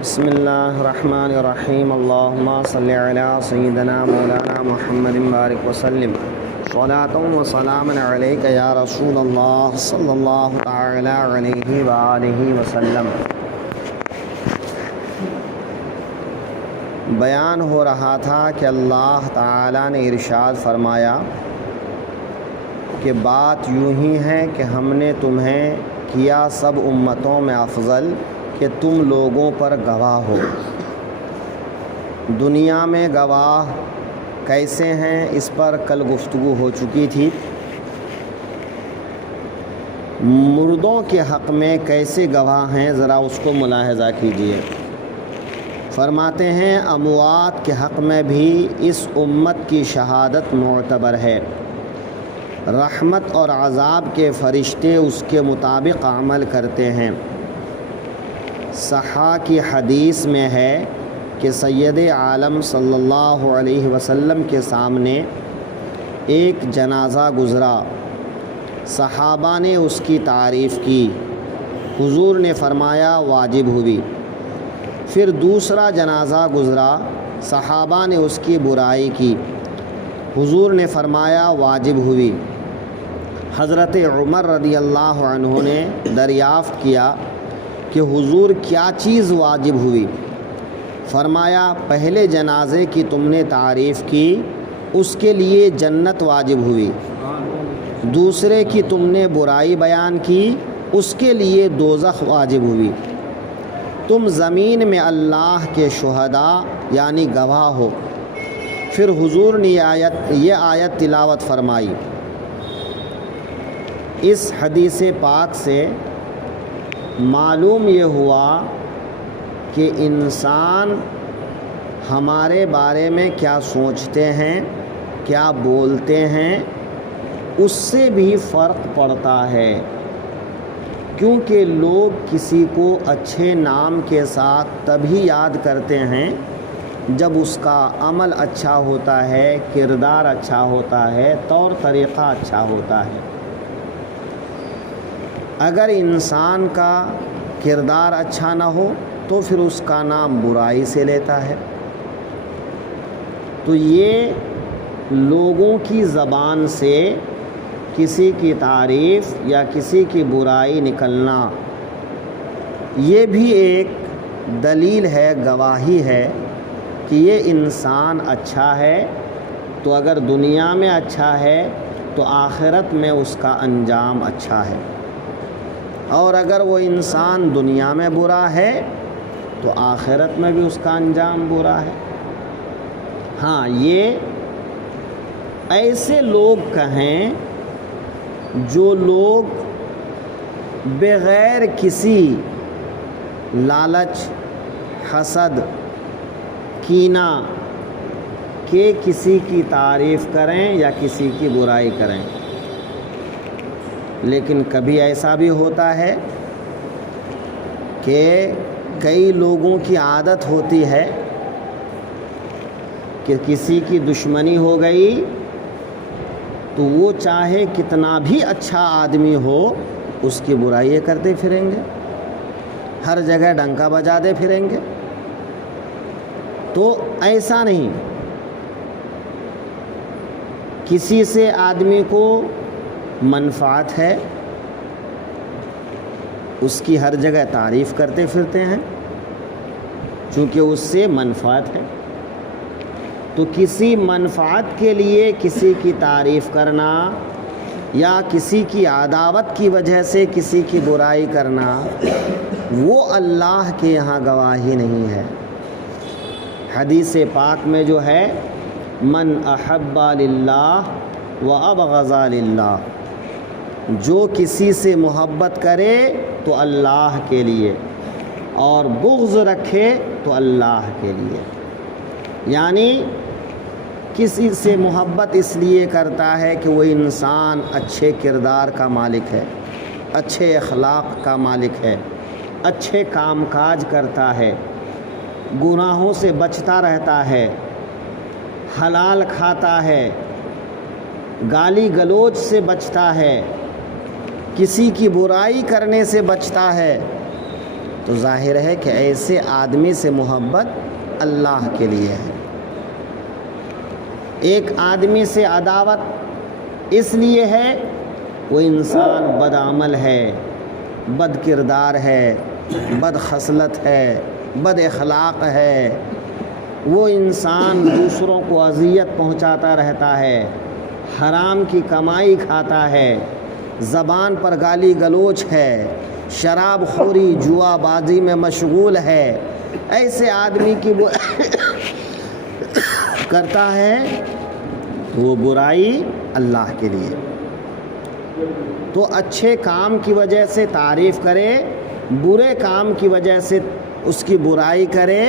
بسم اللہ الرحمن الرحیم اللہم صلی علی سیدنا مولانا محمد بارک وسلم صلاۃ و سلام علیک یا رسول اللہ صلی اللہ تعالی علیہ وآلہ وسلم۔ بیان ہو رہا تھا کہ اللہ تعالی نے ارشاد فرمایا کہ بات یوں ہی ہے کہ ہم نے تمہیں کیا سب امتوں میں افضل کہ تم لوگوں پر گواہ ہو۔ دنیا میں گواہ کیسے ہیں اس پر کل گفتگو ہو چکی تھی۔ مردوں کے حق میں کیسے گواہ ہیں ذرا اس کو ملاحظہ کیجیے۔ فرماتے ہیں اموات کے حق میں بھی اس امت کی شہادت معتبر ہے۔ رحمت اور عذاب کے فرشتے اس کے مطابق عمل کرتے ہیں۔ صحیح کی حدیث میں ہے کہ سید عالم صلی اللہ علیہ وسلم کے سامنے ایک جنازہ گزرا، صحابہ نے اس کی تعریف کی، حضور نے فرمایا واجب ہوئی۔ پھر دوسرا جنازہ گزرا، صحابہ نے اس کی برائی کی، حضور نے فرمایا واجب ہوئی۔ حضرت عمر رضی اللہ عنہ نے دریافت کیا کہ حضور کیا چیز واجب ہوئی؟ فرمایا پہلے جنازے کی تم نے تعریف کی، اس کے لیے جنت واجب ہوئی۔ دوسرے کی تم نے برائی بیان کی، اس کے لیے دوزخ واجب ہوئی۔ تم زمین میں اللہ کے شہداء یعنی گواہ ہو۔ پھر حضور نے یہ آیت تلاوت فرمائی۔ اس حدیث پاک سے معلوم یہ ہوا کہ انسان ہمارے بارے میں کیا سوچتے ہیں، کیا بولتے ہیں، اس سے بھی فرق پڑتا ہے، کیونکہ لوگ کسی کو اچھے نام کے ساتھ تبھی یاد کرتے ہیں جب اس کا عمل اچھا ہوتا ہے، کردار اچھا ہوتا ہے، طور طریقہ اچھا ہوتا ہے۔ اگر انسان کا کردار اچھا نہ ہو تو پھر اس کا نام برائی سے لیتا ہے۔ تو یہ لوگوں کی زبان سے کسی کی تعریف یا کسی کی برائی نکلنا، یہ بھی ایک دلیل ہے، گواہی ہے کہ یہ انسان اچھا ہے۔ تو اگر دنیا میں اچھا ہے تو آخرت میں اس کا انجام اچھا ہے، اور اگر وہ انسان دنیا میں برا ہے تو آخرت میں بھی اس کا انجام برا ہے۔ ہاں، یہ ایسے لوگ کہیں جو لوگ بغیر کسی لالچ، حسد، کینہ کے کسی کی تعریف کریں یا کسی کی برائی کریں۔ لیکن کبھی ایسا بھی ہوتا ہے کہ کئی لوگوں کی عادت ہوتی ہے کہ کسی کی دشمنی ہو گئی تو وہ چاہے کتنا بھی اچھا آدمی ہو اس کی برائیاں کرتے پھریں گے، ہر جگہ ڈنکا بجاتے پھریں گے۔ تو ایسا نہیں، کسی سے آدمی کو منفعت ہے، اس کی ہر جگہ تعریف کرتے پھرتے ہیں چونکہ اس سے منفعت ہے۔ تو کسی منفعت کے لیے کسی کی تعریف کرنا یا کسی کی عداوت کی وجہ سے کسی کی برائی کرنا، وہ اللہ کے یہاں گواہی نہیں ہے۔ حدیث پاک میں جو ہے من احب للہ وابغض للہ، جو کسی سے محبت کرے تو اللہ کے لیے اور بغض رکھے تو اللہ کے لیے، یعنی کسی سے محبت اس لیے کرتا ہے کہ وہ انسان اچھے کردار کا مالک ہے، اچھے اخلاق کا مالک ہے، اچھے کام کاج کرتا ہے، گناہوں سے بچتا رہتا ہے، حلال کھاتا ہے، گالی گلوچ سے بچتا ہے، کسی کی برائی کرنے سے بچتا ہے، تو ظاہر ہے کہ ایسے آدمی سے محبت اللہ کے لیے ہے۔ ایک آدمی سے عداوت اس لیے ہے وہ انسان بد عمل ہے، بد کردار ہے، بد خصلت ہے، بد اخلاق ہے، وہ انسان دوسروں کو اذیت پہنچاتا رہتا ہے، حرام کی کمائی کھاتا ہے، زبان پر گالی گلوچ ہے، شراب خوری جوا بازی میں مشغول ہے، ایسے آدمی کی وہ کرتا ہے تو وہ برائی اللہ کے لیے۔ تو اچھے کام کی وجہ سے تعریف کرے، برے کام کی وجہ سے اس کی برائی کرے،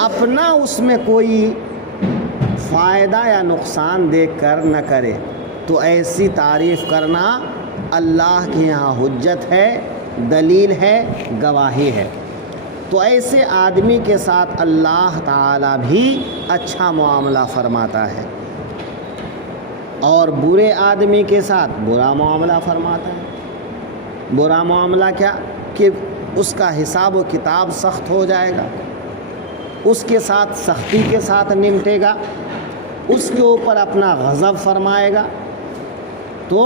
اپنا اس میں کوئی فائدہ یا نقصان دیکھ کر نہ کرے، تو ایسی تعریف کرنا اللہ کے یہاں حجت ہے، دلیل ہے، گواہی ہے۔ تو ایسے آدمی کے ساتھ اللہ تعالیٰ بھی اچھا معاملہ فرماتا ہے، اور برے آدمی کے ساتھ برا معاملہ فرماتا ہے۔ برا معاملہ کیا کہ اس کا حساب و کتاب سخت ہو جائے گا، اس کے ساتھ سختی کے ساتھ نمٹے گا، اس کے اوپر اپنا غضب فرمائے گا۔ تو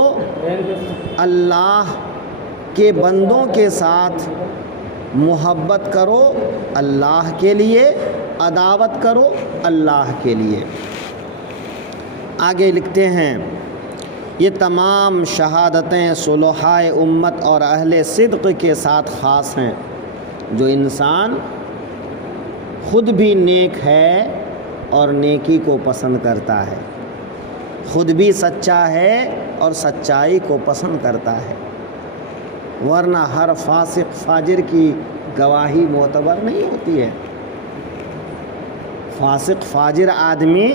اللہ کے بندوں کے ساتھ محبت کرو اللہ کے لیے، عداوت کرو اللہ کے لیے۔ آگے لکھتے ہیں یہ تمام شہادتیں صلحائے امت اور اہل صدق کے ساتھ خاص ہیں، جو انسان خود بھی نیک ہے اور نیکی کو پسند کرتا ہے، خود بھی سچا ہے اور سچائی کو پسند کرتا ہے، ورنہ ہر فاسق فاجر کی گواہی معتبر نہیں ہوتی ہے۔ فاسق فاجر آدمی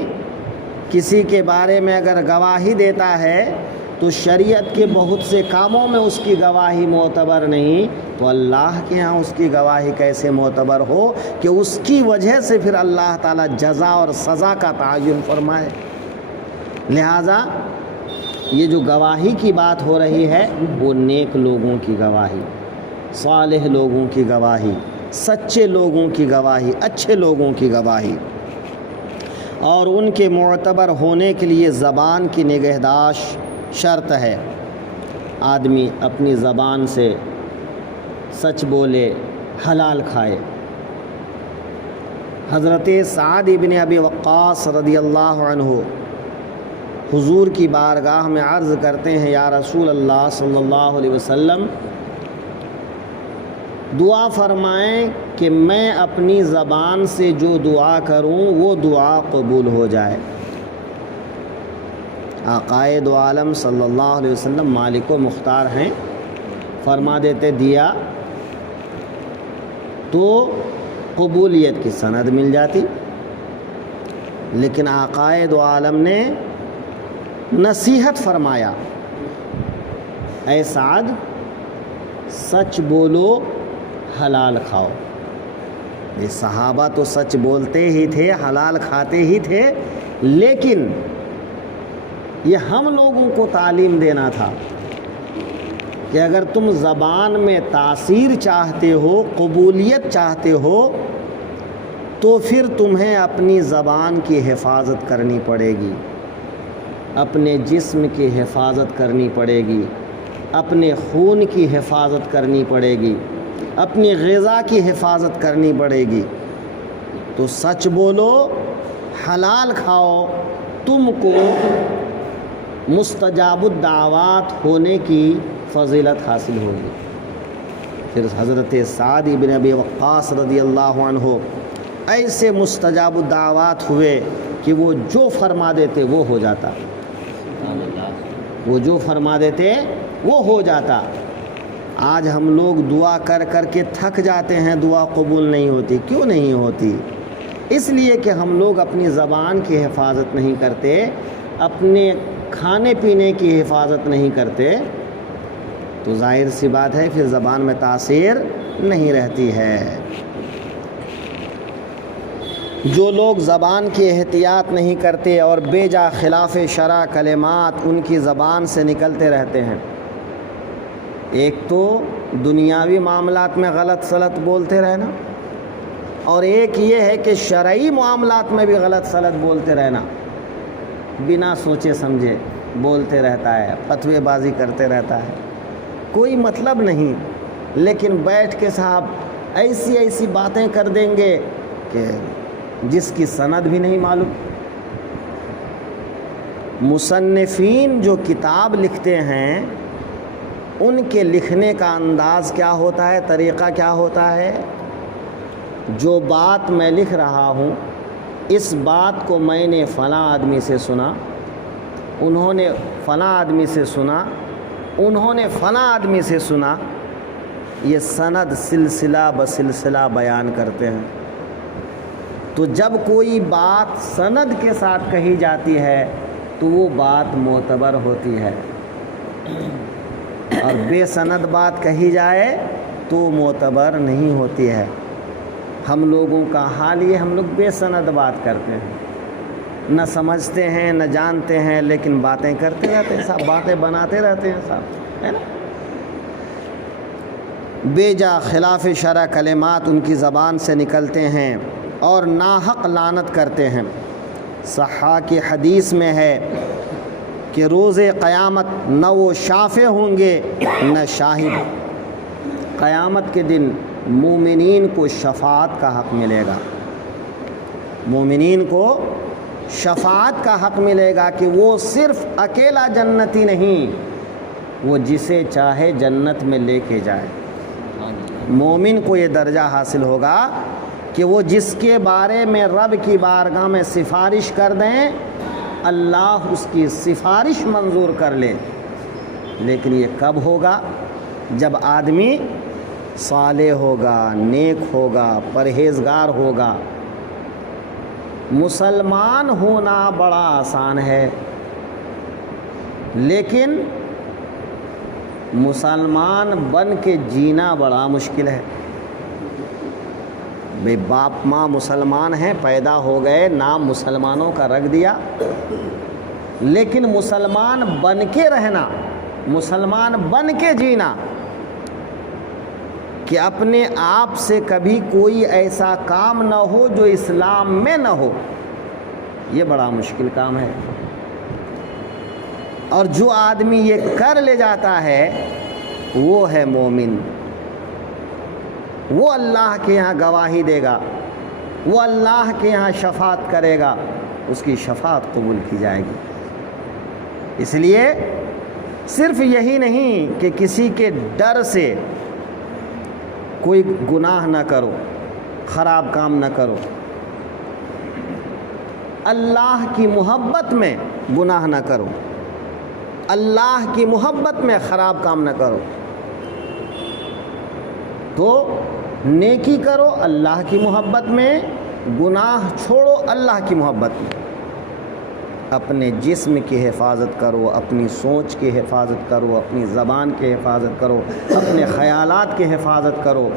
کسی کے بارے میں اگر گواہی دیتا ہے تو شریعت کے بہت سے کاموں میں اس کی گواہی معتبر نہیں، تو اللہ کے ہاں اس کی گواہی کیسے معتبر ہو کہ اس کی وجہ سے پھر اللہ تعالیٰ جزا اور سزا کا تعین فرمائے۔ لہٰذا یہ جو گواہی کی بات ہو رہی ہے وہ نیک لوگوں کی گواہی، صالح لوگوں کی گواہی، سچے لوگوں کی گواہی، اچھے لوگوں کی گواہی، اور ان کے معتبر ہونے کے لیے زبان کی نگہداشت شرط ہے۔ آدمی اپنی زبان سے سچ بولے، حلال کھائے۔ حضرت سعد بن ابی وقاص رضی اللہ عنہ حضور کی بارگاہ میں عرض کرتے ہیں، یا رسول اللہ صلی اللہ علیہ وسلم، دعا فرمائیں کہ میں اپنی زبان سے جو دعا کروں وہ دعا قبول ہو جائے۔ آقائے دو عالم صلی اللہ علیہ وسلم مالک و مختار ہیں، فرما دیتے دیا تو قبولیت کی سند مل جاتی، لیکن آقائے دو عالم نے نصیحت فرمایا، اے سعد سچ بولو، حلال کھاؤ۔ یہ صحابہ تو سچ بولتے ہی تھے، حلال کھاتے ہی تھے، لیکن یہ ہم لوگوں کو تعلیم دینا تھا کہ اگر تم زبان میں تاثیر چاہتے ہو، قبولیت چاہتے ہو، تو پھر تمہیں اپنی زبان کی حفاظت کرنی پڑے گی، اپنے جسم کی حفاظت کرنی پڑے گی، اپنے خون کی حفاظت کرنی پڑے گی، اپنی غذا کی حفاظت کرنی پڑے گی۔ تو سچ بولو، حلال کھاؤ، تم کو مستجاب الدعوات ہونے کی فضیلت حاصل ہوگی۔ پھر حضرت سعد بن ابی وقاص رضی اللہ عنہ ایسے مستجاب الدعوات ہوئے کہ وہ جو فرما دیتے وہ ہو جاتا، وہ جو فرما دیتے وہ ہو جاتا۔ آج ہم لوگ دعا کر کر کے تھک جاتے ہیں، دعا قبول نہیں ہوتی۔ کیوں نہیں ہوتی؟ اس لیے کہ ہم لوگ اپنی زبان کی حفاظت نہیں کرتے، اپنے کھانے پینے کی حفاظت نہیں کرتے، تو ظاہر سی بات ہے پھر زبان میں تاثیر نہیں رہتی ہے۔ جو لوگ زبان کی احتیاط نہیں کرتے اور بے جا خلاف شرع کلمات ان کی زبان سے نکلتے رہتے ہیں، ایک تو دنیاوی معاملات میں غلط سلط بولتے رہنا، اور ایک یہ ہے کہ شرعی معاملات میں بھی غلط سلط بولتے رہنا، بنا سوچے سمجھے بولتے رہتا ہے، فتوے بازی کرتے رہتا ہے، کوئی مطلب نہیں، لیکن بیٹھ کے صاحب ایسی ایسی باتیں کر دیں گے کہ جس کی سند بھی نہیں معلوم۔ مصنفین جو کتاب لکھتے ہیں ان کے لکھنے کا انداز کیا ہوتا ہے، طریقہ کیا ہوتا ہے؟ جو بات میں لکھ رہا ہوں اس بات کو میں نے فلاں آدمی سے سنا، انہوں نے فلاں آدمی سے سنا، انہوں نے فلاں آدمی سے سنا، یہ سند سلسلہ بسلسلہ بیان کرتے ہیں۔ تو جب کوئی بات سند کے ساتھ کہی جاتی ہے تو وہ بات معتبر ہوتی ہے، اور بے سند بات کہی جائے تو معتبر نہیں ہوتی ہے۔ ہم لوگوں کا حال یہ، ہم لوگ بے سند بات کرتے ہیں، نہ سمجھتے ہیں نہ جانتے ہیں، لیکن باتیں کرتے رہتے ہیں صاحب، باتیں بناتے رہتے ہیں صاحب، ہے نا۔ بے جا خلاف شرع کلمات ان کی زبان سے نکلتے ہیں اور ناحق لعنت کرتے ہیں۔ صحاح کی حدیث میں ہے کہ روز قیامت نہ وہ شافع ہوں گے نہ شاہد۔ قیامت کے دن مومنین کو شفاعت کا حق ملے گا، مومنین کو شفاعت کا حق ملے گا کہ وہ صرف اکیلا جنتی نہیں، وہ جسے چاہے جنت میں لے کے جائے۔ مومن کو یہ درجہ حاصل ہوگا کہ وہ جس کے بارے میں رب کی بارگاہ میں سفارش کر دیں اللہ اس کی سفارش منظور کر لے۔ لیکن یہ کب ہوگا؟ جب آدمی صالح ہوگا، نیک ہوگا، پرہیزگار ہوگا۔ مسلمان ہونا بڑا آسان ہے، لیکن مسلمان بن کے جینا بڑا مشکل ہے۔ بے باپ ماں مسلمان ہیں، پیدا ہو گئے، نام مسلمانوں کا رکھ دیا، لیکن مسلمان بن کے رہنا، مسلمان بن کے جینا کہ اپنے آپ سے کبھی کوئی ایسا کام نہ ہو جو اسلام میں نہ ہو، یہ بڑا مشکل کام ہے۔ اور جو آدمی یہ کر لے جاتا ہے وہ ہے مومن، وہ اللہ کے یہاں گواہی دے گا، وہ اللہ کے یہاں شفاعت کرے گا، اس کی شفاعت قبول کی جائے گی۔ اس لیے صرف یہی نہیں کہ کسی کے ڈر سے کوئی گناہ نہ کرو، خراب کام نہ کرو، اللہ کی محبت میں گناہ نہ کرو، اللہ کی محبت میں خراب کام نہ کرو، تو نیکی کرو اللہ کی محبت میں، گناہ چھوڑو اللہ کی محبت میں۔ اپنے جسم کی حفاظت کرو، اپنی سوچ کی حفاظت کرو، اپنی زبان کی حفاظت کرو، اپنے خیالات کی حفاظت کرو۔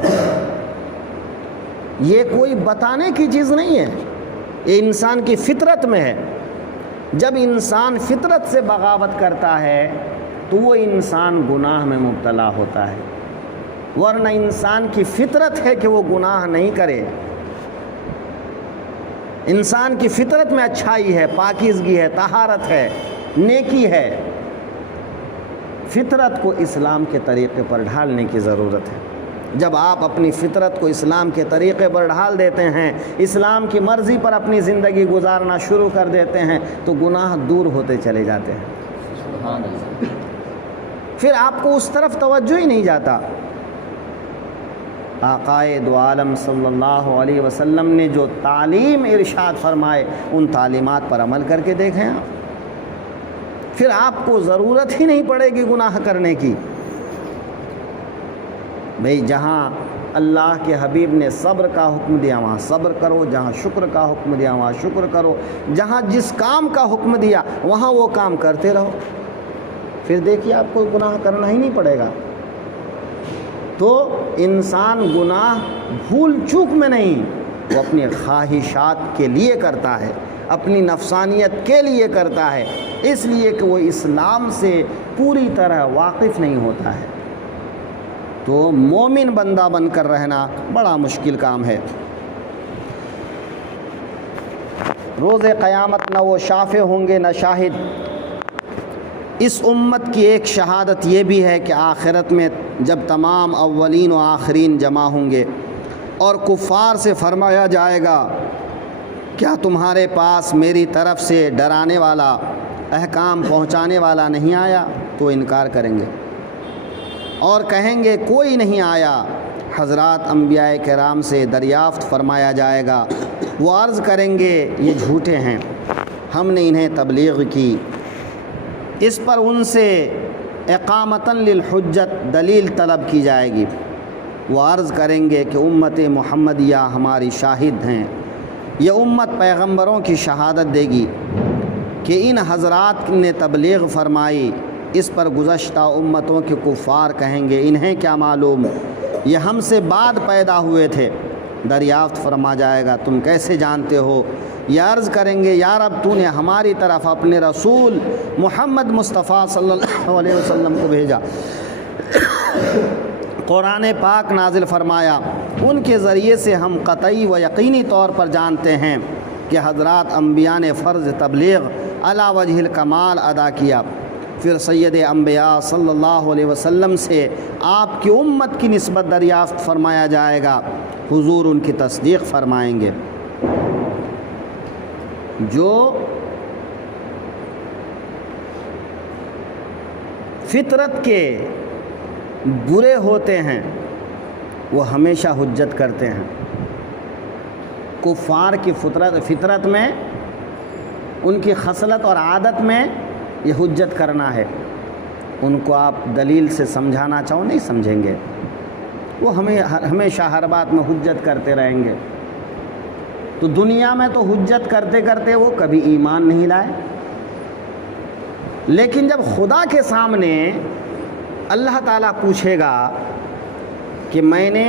یہ کوئی بتانے کی چیز نہیں ہے، یہ انسان کی فطرت میں ہے۔ جب انسان فطرت سے بغاوت کرتا ہے تو وہ انسان گناہ میں مبتلا ہوتا ہے، ورنہ انسان کی فطرت ہے کہ وہ گناہ نہیں کرے۔ انسان کی فطرت میں اچھائی ہے، پاکیزگی ہے، طہارت ہے، نیکی ہے۔ فطرت کو اسلام کے طریقے پر ڈھالنے کی ضرورت ہے۔ جب آپ اپنی فطرت کو اسلام کے طریقے پر ڈھال دیتے ہیں، اسلام کی مرضی پر اپنی زندگی گزارنا شروع کر دیتے ہیں تو گناہ دور ہوتے چلے جاتے ہیں، پھر آپ کو اس طرف توجہ ہی نہیں جاتا۔ آقائے دو عالم صلی اللہ علیہ وسلم نے جو تعلیم ارشاد فرمائے ان تعلیمات پر عمل کر کے دیکھیں آپ، پھر آپ کو ضرورت ہی نہیں پڑے گی گناہ کرنے کی۔ بھئی جہاں اللہ کے حبیب نے صبر کا حکم دیا وہاں صبر کرو، جہاں شکر کا حکم دیا وہاں شکر کرو، جہاں جس کام کا حکم دیا وہاں وہ کام کرتے رہو، پھر دیکھیے آپ کو گناہ کرنا ہی نہیں پڑے گا۔ تو انسان گناہ بھول چوک میں نہیں، وہ اپنی خواہشات کے لیے کرتا ہے، اپنی نفسانیت کے لیے کرتا ہے، اس لیے کہ وہ اسلام سے پوری طرح واقف نہیں ہوتا ہے۔ تو مومن بندہ بن کر رہنا بڑا مشکل کام ہے۔ روز قیامت نہ وہ شافع ہوں گے نہ شاہد۔ اس امت کی ایک شہادت یہ بھی ہے کہ آخرت میں جب تمام اولین و آخرین جمع ہوں گے اور کفار سے فرمایا جائے گا کیا تمہارے پاس میری طرف سے ڈرانے والا، احکام پہنچانے والا نہیں آیا؟ تو انکار کریں گے اور کہیں گے کوئی نہیں آیا۔ حضرات انبیاء کرام سے دریافت فرمایا جائے گا، وہ عرض کریں گے یہ جھوٹے ہیں، ہم نے انہیں تبلیغ کی۔ اس پر ان سے اقامتاً للحجت دلیل طلب کی جائے گی۔ وہ عرض کریں گے کہ امت محمدیہ ہماری شاہد ہیں۔ یہ امت پیغمبروں کی شہادت دے گی کہ ان حضرات نے تبلیغ فرمائی۔ اس پر گزشتہ امتوں کے کفار کہیں گے انہیں کیا معلوم، یہ ہم سے بعد پیدا ہوئے تھے۔ دریافت فرما جائے گا تم کیسے جانتے ہو؟ یہ عرض کریں گے یا رب تو نے ہماری طرف اپنے رسول محمد مصطفیٰ صلی اللہ علیہ وسلم کو بھیجا، قرآن پاک نازل فرمایا، ان کے ذریعے سے ہم قطعی و یقینی طور پر جانتے ہیں کہ حضرات انبیاء نے فرض تبلیغ علی وجہ الکمال ادا کیا۔ پھر سید انبیاء صلی اللہ علیہ وسلم سے آپ کی امت کی نسبت دریافت فرمایا جائے گا، حضور ان کی تصدیق فرمائیں گے۔ جو فطرت کے برے ہوتے ہیں وہ ہمیشہ حجت کرتے ہیں۔ کفار کی فطرت میں، ان کی خصلت اور عادت میں یہ حجت کرنا ہے۔ ان کو آپ دلیل سے سمجھانا چاہو نہیں سمجھیں گے، وہ ہمیشہ ہر بات میں حجت کرتے رہیں گے۔ تو دنیا میں تو حجت کرتے کرتے وہ کبھی ایمان نہیں لائے، لیکن جب خدا کے سامنے اللہ تعالیٰ پوچھے گا کہ میں نے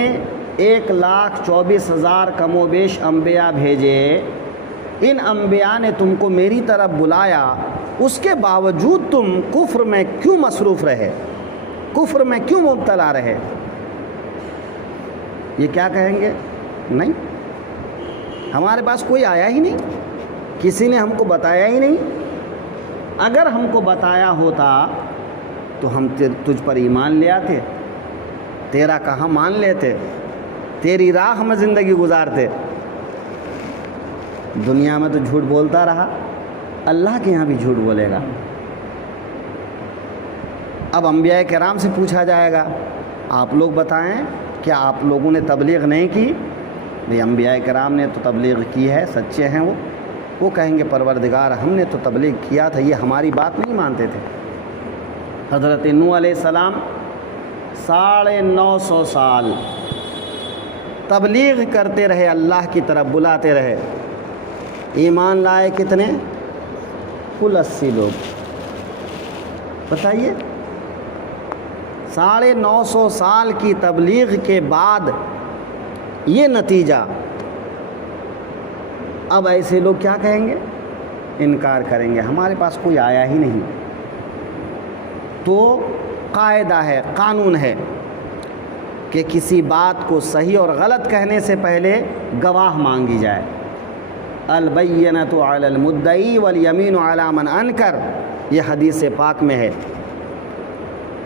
1,24,000 کم و بیش انبیاء بھیجے، ان انبیاء نے تم کو میری طرف بلایا، اس کے باوجود تم کفر میں کیوں مصروف رہے، کفر میں کیوں مبتلا رہے؟ یہ کیا کہیں گے؟ نہیں، ہمارے پاس کوئی آیا ہی نہیں، کسی نے ہم کو بتایا ہی نہیں۔ اگر ہم کو بتایا ہوتا تو ہم تجھ پر ایمان لے آتے، تیرا کہاں مان لیتے، تیری راہ میں زندگی گزارتے۔ دنیا میں تو جھوٹ بولتا رہا، اللہ کے یہاں بھی جھوٹ بولے گا۔ اب انبیاء کرام سے پوچھا جائے گا آپ لوگ بتائیں کیا آپ لوگوں نے تبلیغ نہیں کی؟ بھئی انبیاء کرام نے تو تبلیغ کی ہے، سچے ہیں وہ کہیں گے پروردگار ہم نے تو تبلیغ کیا تھا، یہ ہماری بات نہیں مانتے تھے۔ حضرت نوح علیہ السلام 950 سال تبلیغ کرتے رہے، اللہ کی طرف بلاتے رہے، ایمان لائے کتنے؟ کل 80 لوگ۔ بتائیے 950 سال کی تبلیغ کے بعد یہ نتیجہ، اب ایسے لوگ کیا کہیں گے؟ انکار کریں گے، ہمارے پاس کوئی آیا ہی نہیں۔ تو قاعدہ ہے، قانون ہے کہ کسی بات کو صحیح اور غلط کہنے سے پہلے گواہ مانگی جائے۔ البینۃ علی المدعی والیمین علی من انکر، یہ حدیث پاک میں ہے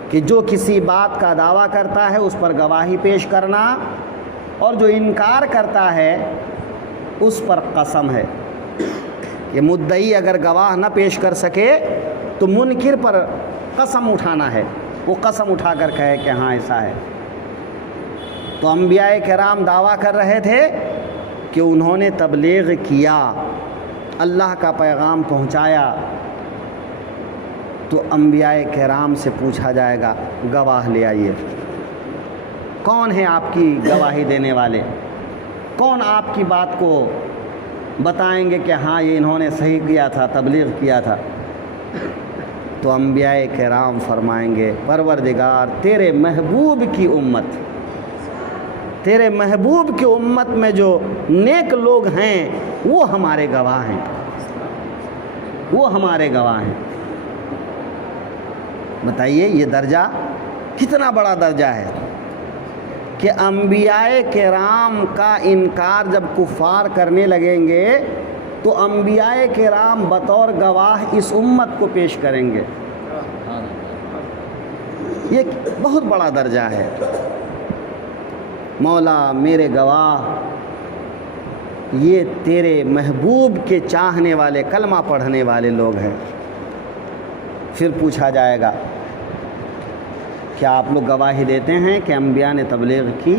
کہ جو کسی بات کا دعویٰ کرتا ہے اس پر گواہی پیش کرنا، اور جو انکار کرتا ہے اس پر قسم ہے کہ مدعی اگر گواہ نہ پیش کر سکے تو منکر پر قسم اٹھانا ہے، وہ قسم اٹھا کر کہے کہ ہاں ایسا ہے۔ تو انبیاء کرام دعویٰ کر رہے تھے کہ انہوں نے تبلیغ کیا، اللہ کا پیغام پہنچایا، تو انبیاء کرام سے پوچھا جائے گا گواہ لے آئیے، کون ہیں آپ کی گواہی دینے والے، کون آپ کی بات کو بتائیں گے کہ ہاں یہ انہوں نے صحیح کیا تھا، تبلیغ کیا تھا؟ تو انبیاء کرام فرمائیں گے پروردگار تیرے محبوب کی امت، تیرے محبوب کی امت میں جو نیک لوگ ہیں وہ ہمارے گواہ ہیں، وہ ہمارے گواہ ہیں۔ بتائیے یہ درجہ کتنا بڑا درجہ ہے، کہ انبیاء کرام کا انکار جب کفار کرنے لگیں گے تو انبیاء کرام بطور گواہ اس امت کو پیش کریں گے. یہ بہت بڑا درجہ ہے. مولا میرے گواہ، یہ تیرے محبوب کے چاہنے والے کلمہ پڑھنے والے لوگ ہیں. پھر پوچھا جائے گا کیا آپ لوگ گواہی دیتے ہیں کہ انبیاء نے تبلیغ کی؟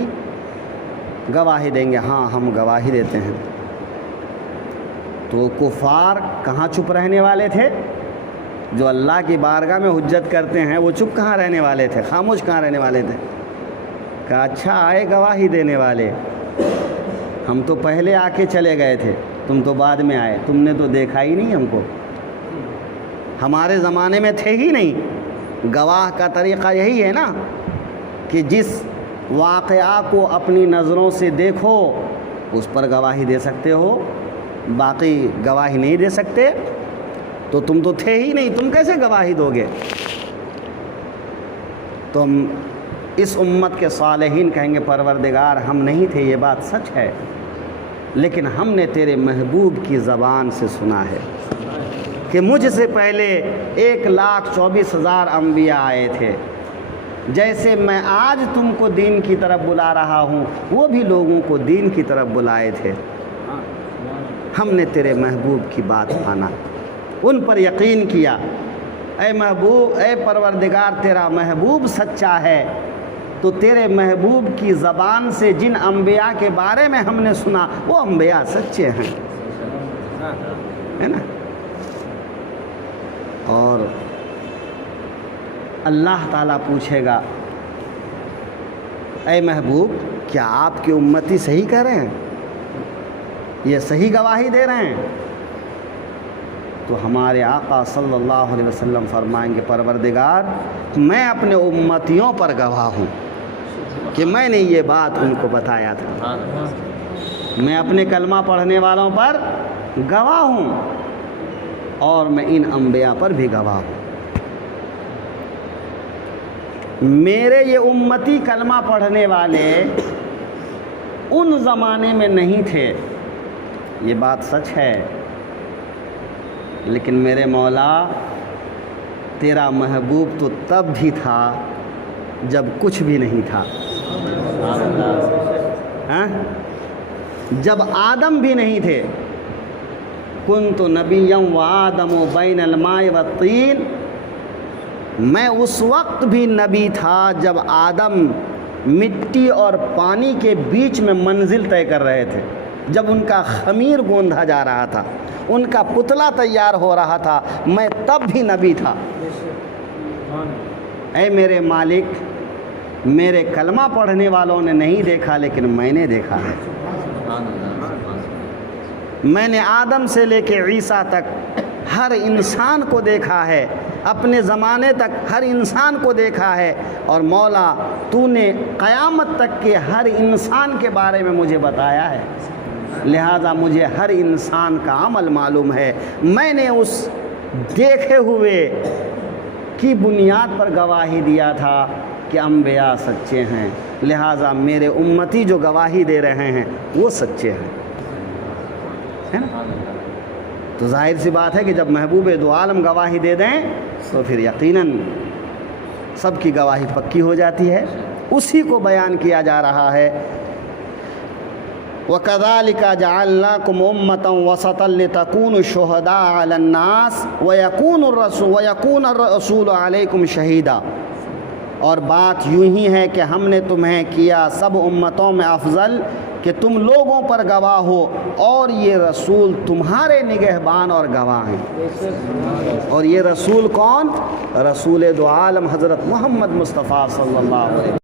گواہی دیں گے، ہاں ہم گواہی دیتے ہیں. تو کفار کہاں چپ رہنے والے تھے؟ جو اللہ کی بارگاہ میں حجت کرتے ہیں وہ چپ کہاں رہنے والے تھے؟ خاموش کہاں رہنے والے تھے؟ کہا اچھا آئے گواہی دینے والے، ہم تو پہلے آ کے چلے گئے تھے، تم تو بعد میں آئے، تم نے تو دیکھا ہی نہیں ہم کو، ہمارے زمانے میں تھے ہی نہیں. گواہ کا طریقہ یہی ہے نا کہ جس واقعہ کو اپنی نظروں سے دیکھو اس پر گواہی دے سکتے ہو، باقی گواہی نہیں دے سکتے. تو تم تو تھے ہی نہیں، تم کیسے گواہی دو گے؟ تو ہم اس امت کے صالحین کہیں گے پروردگار ہم نہیں تھے، یہ بات سچ ہے، لیکن ہم نے تیرے محبوب کی زبان سے سنا ہے کہ مجھ سے پہلے 1,24,000 انبیاء آئے تھے. جیسے میں آج تم کو دین کی طرف بلا رہا ہوں وہ بھی لوگوں کو دین کی طرف بلائے تھے. ہم نے تیرے محبوب کی بات مانا، ان پر یقین کیا. اے محبوب، اے پروردگار تیرا محبوب سچا ہے تو تیرے محبوب کی زبان سے جن انبیاء کے بارے میں ہم نے سنا وہ انبیاء سچے ہیں، ہے نا. اور اللہ تعالیٰ پوچھے گا اے محبوب کیا آپ کی امتی صحیح کہہ رہے ہیں؟ یہ صحیح گواہی دے رہے ہیں؟ تو ہمارے آقا صلی اللہ علیہ وسلم فرمائیں گے پروردگار میں اپنے امتیوں پر گواہ ہوں کہ میں نے یہ بات ان کو بتایا تھا. میں اپنے کلمہ پڑھنے والوں پر گواہ ہوں اور میں ان انبیاء پر بھی گواہ ہوں. میرے یہ امتی کلمہ پڑھنے والے ان زمانے میں نہیں تھے، یہ بات سچ ہے، لیکن میرے مولا تیرا محبوب تو تب بھی تھا جب کچھ بھی نہیں تھا، جب آدم بھی نہیں تھے. کنت نبیا وآدم بین الماء والطین، میں اس وقت بھی نبی تھا جب آدم مٹی اور پانی کے بیچ میں منزل طے کر رہے تھے، جب ان کا خمیر گوندھا جا رہا تھا، ان کا پتلا تیار ہو رہا تھا، میں تب بھی نبی تھا. اے میرے مالک میرے کلمہ پڑھنے والوں نے نہیں دیکھا لیکن میں نے دیکھا ہے. میں نے آدم سے لے کے عیسیٰ تک ہر انسان کو دیکھا ہے، اپنے زمانے تک ہر انسان کو دیکھا ہے، اور مولا تو نے قیامت تک کے ہر انسان کے بارے میں مجھے بتایا ہے، لہذا مجھے ہر انسان کا عمل معلوم ہے. میں نے اس دیکھے ہوئے کی بنیاد پر گواہی دیا تھا کہ انبیاء سچے ہیں، لہذا میرے امتی جو گواہی دے رہے ہیں وہ سچے ہیں، ہے نا. تو ظاہر سی بات ہے کہ جب محبوب دو عالم گواہی دے دیں تو پھر یقیناً سب کی گواہی پکی ہو جاتی ہے. اسی کو بیان کیا جا رہا ہے وَكَذَلِكَ جَعَلْنَاكُمْ أُمَّةً وَسَطًا لِتَكُونُوا شُهَدَاءَ عَلَى النَّاسِ وَيَكُونَ الرَّسُولُ عَلَيْكُمْ شَهِيدًا. اور بات یوں ہی ہے کہ ہم نے تمہیں کیا سب امتوں میں افضل کہ تم لوگوں پر گواہ ہو، اور یہ رسول تمہارے نگہبان اور گواہ ہیں. اور یہ رسول کون؟ رسول دو عالم حضرت محمد مصطفیٰ صلی اللہ علیہ وسلم.